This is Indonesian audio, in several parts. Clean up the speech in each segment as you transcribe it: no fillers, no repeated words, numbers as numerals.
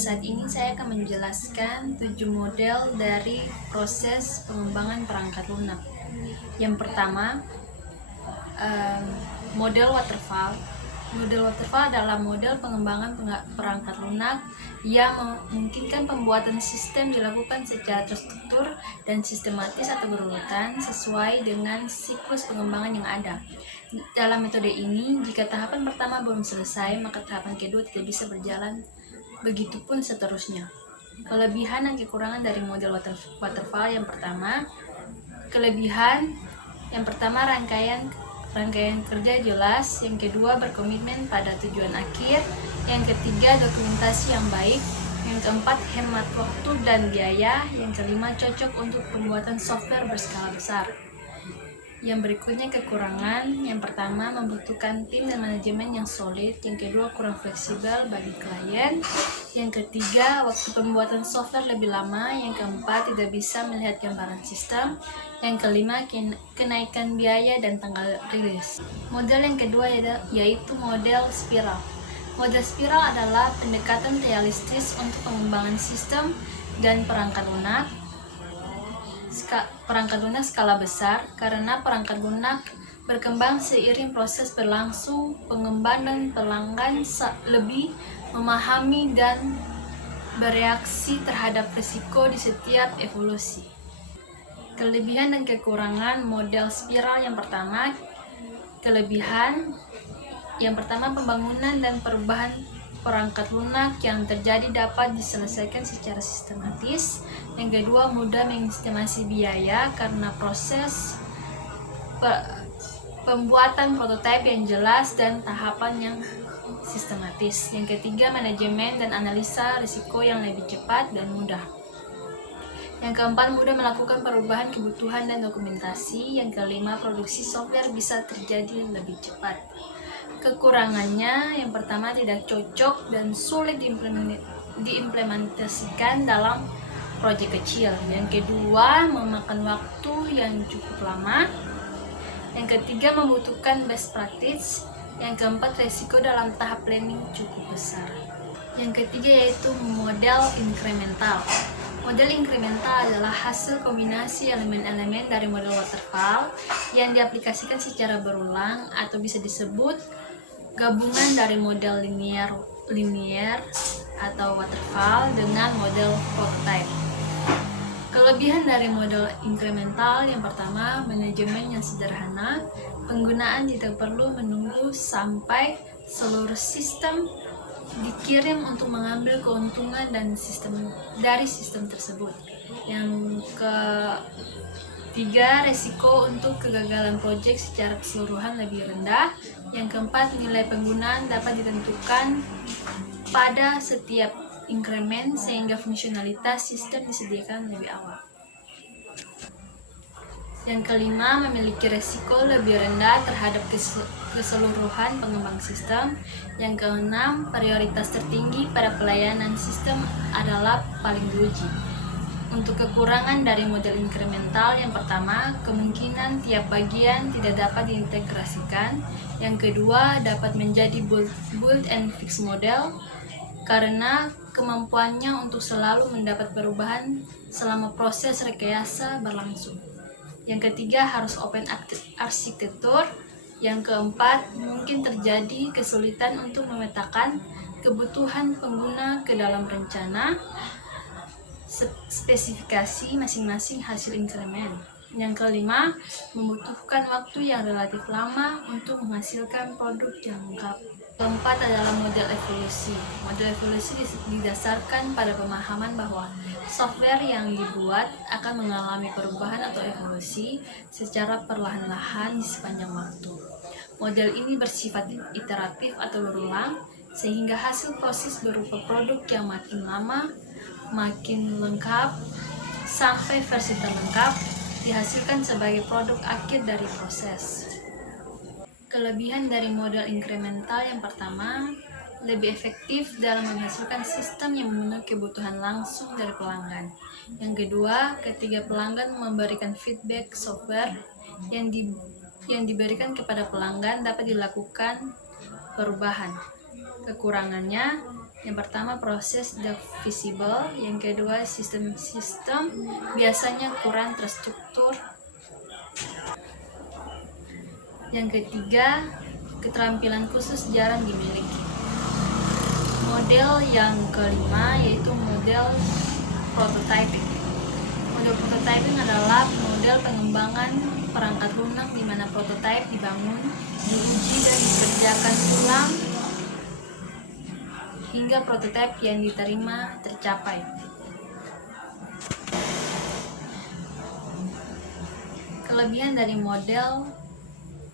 saat ini saya akan menjelaskan 7 model dari proses pengembangan perangkat lunak. Yang pertama, model waterfall. Model waterfall adalah model pengembangan perangkat lunak yang memungkinkan pembuatan sistem dilakukan secara terstruktur dan sistematis atau berurutan sesuai dengan siklus pengembangan yang ada. Dalam metode ini, jika tahapan pertama belum selesai, maka tahapan kedua tidak bisa berjalan, begitupun seterusnya. Kelebihan dan kekurangan dari model waterfall. Yang pertama, kelebihan yang pertama, rangkaian kerja jelas. Yang kedua, berkomitmen pada tujuan akhir. Yang ketiga, dokumentasi yang baik. Yang keempat, hemat waktu dan biaya. Yang kelima, cocok untuk pembuatan software berskala besar. Yang berikutnya, kekurangan. Yang pertama, membutuhkan tim dan manajemen yang solid. Yang kedua, kurang fleksibel bagi klien. Yang ketiga, waktu pembuatan software lebih lama. Yang keempat, tidak bisa melihat gambaran sistem. Yang kelima, kenaikan biaya dan tanggal rilis. Model yang kedua yaitu model spiral. Model spiral adalah pendekatan realistis untuk pengembangan sistem dan perangkat lunak skala besar, karena perangkat lunak berkembang seiring proses berlangsung. Pengembang dan pelanggan lebih memahami dan bereaksi terhadap risiko di setiap evolusi. Kelebihan dan kekurangan model spiral. Yang pertama, kelebihan yang pertama, pembangunan dan perubahan perangkat lunak yang terjadi dapat diselesaikan secara sistematis. Yang kedua, mudah mengestimasi biaya karena proses pembuatan prototipe yang jelas dan tahapan yang sistematis. Yang ketiga, manajemen dan analisa risiko yang lebih cepat dan mudah. Yang keempat, mudah melakukan perubahan kebutuhan dan dokumentasi. Yang kelima, produksi software bisa terjadi lebih cepat. Kekurangannya, yang pertama, tidak cocok dan sulit diimplementasikan dalam proyek kecil. Yang kedua, memakan waktu yang cukup lama. Yang ketiga, membutuhkan best practice. Yang keempat, resiko dalam tahap planning cukup besar. Yang ketiga yaitu model inkremental. Model inkremental adalah hasil kombinasi elemen-elemen dari model waterfall yang diaplikasikan secara berulang, atau bisa disebut gabungan dari model linear atau waterfall dengan model prototype. Kelebihan dari model inkremental, yang pertama, manajemen yang sederhana. Penggunaan tidak perlu menunggu sampai seluruh sistem dikirim untuk mengambil keuntungan dari sistem tersebut. Yang ketiga, resiko untuk kegagalan proyek secara keseluruhan lebih rendah. Yang keempat, nilai penggunaan dapat ditentukan pada setiap inkremen sehingga fungsionalitas sistem disediakan lebih awal. Yang kelima, memiliki resiko lebih rendah terhadap keseluruhan pengembang sistem. Yang keenam, prioritas tertinggi pada pelayanan sistem adalah paling diuji. Untuk kekurangan dari model inkremental, yang pertama, kemungkinan tiap bagian tidak dapat diintegrasikan. Yang kedua, dapat menjadi build and fix model karena kemampuannya untuk selalu mendapat perubahan selama proses rekayasa berlangsung. Yang ketiga, harus open arsitektur. Yang keempat, mungkin terjadi kesulitan untuk memetakan kebutuhan pengguna ke dalam rencana spesifikasi masing-masing hasil inkremen. Yang kelima, membutuhkan waktu yang relatif lama untuk menghasilkan produk yang lengkap. Keempat adalah model evolusi. Model evolusi didasarkan pada pemahaman bahwa software yang dibuat akan mengalami perubahan atau evolusi secara perlahan-lahan di sepanjang waktu. Model ini bersifat iteratif atau berulang, sehingga hasil proses berupa produk yang makin lama, makin lengkap, sampai versi terlengkap dihasilkan sebagai produk akhir dari proses. Kelebihan dari model inkremental, yang pertama, lebih efektif dalam menghasilkan sistem yang memenuhi kebutuhan langsung dari pelanggan. Yang kedua, ketika pelanggan memberikan feedback, software yang diberikan kepada pelanggan dapat dilakukan perubahan. Kekurangannya, Yang pertama proses divisible, yang kedua sistem biasanya kurang terstruktur, yang ketiga keterampilan khusus jarang dimiliki. Model yang kelima yaitu model prototyping. Model prototyping adalah model pengembangan perangkat lunak di mana prototipe dibangun, diuji dan dikerjakan ulang hingga prototipe yang diterima tercapai. Kelebihan dari model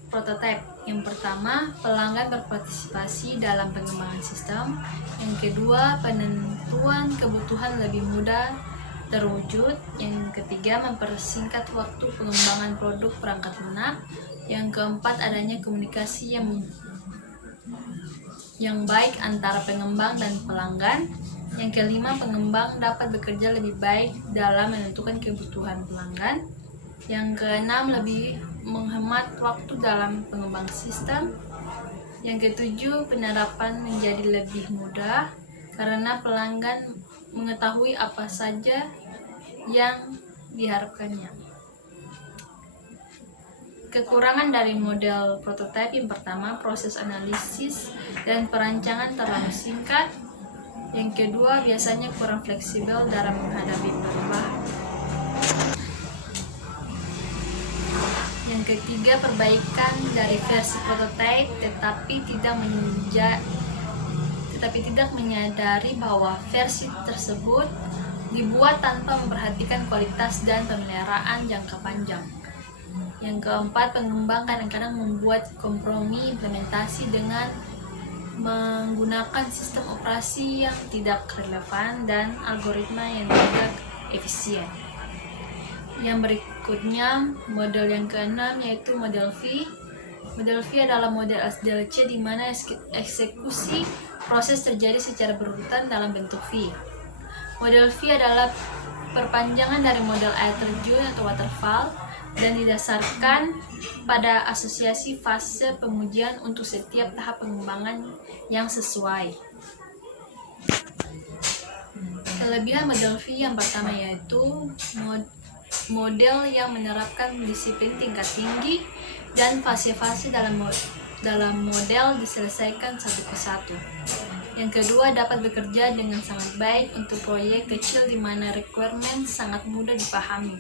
prototipe: yang pertama, pelanggan berpartisipasi dalam pengembangan sistem. Yang kedua, penentuan kebutuhan lebih mudah terwujud. Yang ketiga, mempersingkat waktu pengembangan produk perangkat lunak. Yang keempat, adanya komunikasi yang baik antara pengembang dan pelanggan. Yang kelima, pengembang dapat bekerja lebih baik dalam menentukan kebutuhan pelanggan. Yang keenam, lebih menghemat waktu dalam pengembang sistem. Yang ketujuh, penerapan menjadi lebih mudah karena pelanggan mengetahui apa saja yang diharapkannya. Kekurangan dari model prototipe: yang pertama, proses analisis dan perancangan terlalu singkat. Yang kedua, biasanya kurang fleksibel dalam menghadapi perubahan. Yang ketiga, perbaikan dari versi prototipe tetapi tidak menyadari bahwa versi tersebut dibuat tanpa memperhatikan kualitas dan pemeliharaan jangka panjang. Yang keempat, pengembang kadang-kadang membuat kompromi implementasi dengan menggunakan sistem operasi yang tidak relevan dan algoritma yang tidak efisien. Yang berikutnya, model yang keenam yaitu model V. Model V adalah model SDLC di mana eksekusi proses terjadi secara berurutan dalam bentuk V. Model V adalah perpanjangan dari model air terjun atau waterfall dan didasarkan pada asosiasi fase pengujian untuk setiap tahap pengembangan yang sesuai. Kelebihan model V yang pertama yaitu model yang menerapkan disiplin tingkat tinggi dan fase-fase dalam model diselesaikan satu persatu. Yang kedua, dapat bekerja dengan sangat baik untuk proyek kecil di mana requirement sangat mudah dipahami.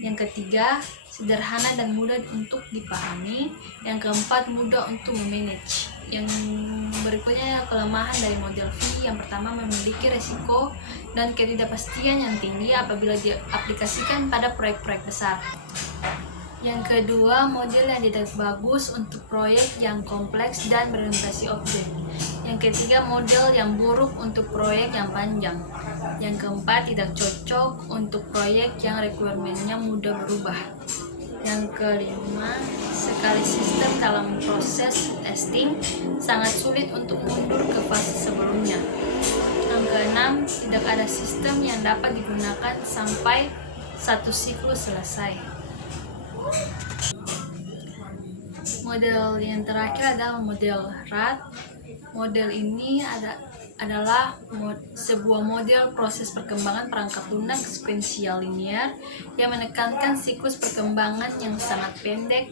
Yang ketiga, sederhana dan mudah untuk dipahami. Yang keempat, mudah untuk memanage. Yang berikutnya, kelemahan dari model V. Yang pertama, memiliki resiko dan ketidakpastian yang tinggi apabila diaplikasikan pada proyek-proyek besar. Yang kedua, model yang tidak bagus untuk proyek yang kompleks dan berorientasi objek. Yang ketiga, model yang buruk untuk proyek yang panjang. Yang keempat, tidak cocok untuk proyek yang requirement-nya mudah berubah. Yang kelima, sekali sistem dalam proses testing sangat sulit untuk mundur ke fase sebelumnya. Yang keenam, tidak ada sistem yang dapat digunakan sampai satu siklus selesai. Model yang terakhir adalah model RAT. Model ini adalah sebuah model proses perkembangan perangkat lunak sekuensial linear yang menekankan siklus perkembangan yang sangat pendek.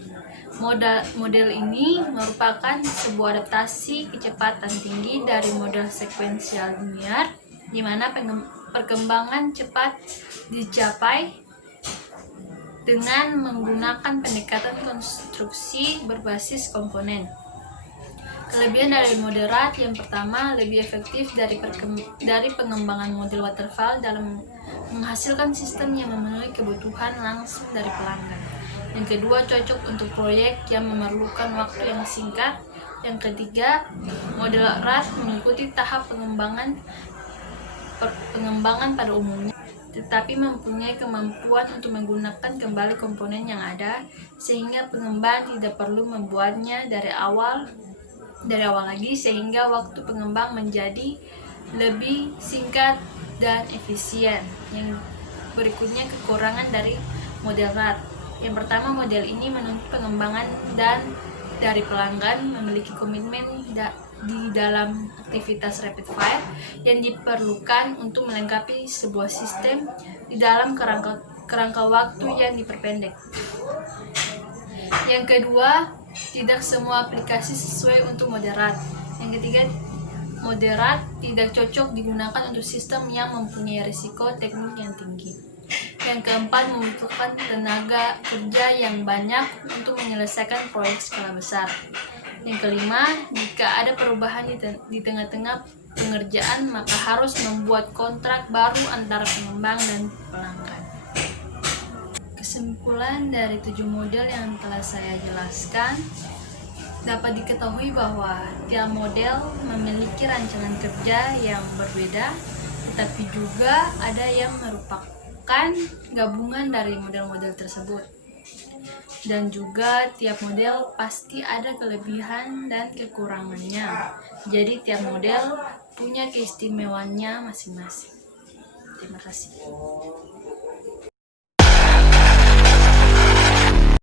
Model ini merupakan sebuah adaptasi kecepatan tinggi dari model sekuensial linear, di mana perkembangan cepat dicapai dengan menggunakan pendekatan konstruksi berbasis komponen. Kelebihan dari model RAT: yang pertama, lebih efektif dari pengembangan model waterfall dalam menghasilkan sistem yang memenuhi kebutuhan langsung dari pelanggan. Yang kedua, cocok untuk proyek yang memerlukan waktu yang singkat. Yang ketiga, model RAT mengikuti tahap pengembangan pada umumnya, tetapi mempunyai kemampuan untuk menggunakan kembali komponen yang ada, sehingga pengembang tidak perlu membuatnya dari awal lagi, sehingga waktu pengembang menjadi lebih singkat dan efisien. Yang berikutnya, kekurangan dari model RAT. Yang pertama, model ini menuntut pengembangan dan dari pelanggan memiliki komitmen di dalam aktivitas rapid fire yang diperlukan untuk melengkapi sebuah sistem di dalam kerangka waktu yang diperpendek. Yang kedua, tidak semua aplikasi sesuai untuk moderat. Yang ketiga, moderat tidak cocok digunakan untuk sistem yang mempunyai risiko teknik yang tinggi. Yang keempat, membutuhkan tenaga kerja yang banyak untuk menyelesaikan proyek skala besar. Yang kelima, jika ada perubahan di tengah-tengah pengerjaan, maka harus membuat kontrak baru antara pengembang dan pelanggan. Kesimpulan dari 7 model yang telah saya jelaskan, dapat diketahui bahwa tiap model memiliki rancangan kerja yang berbeda, tetapi juga ada yang merupakan gabungan dari model-model tersebut. Dan juga tiap model pasti ada kelebihan dan kekurangannya. Jadi tiap model punya keistimewaannya masing-masing. Terima kasih.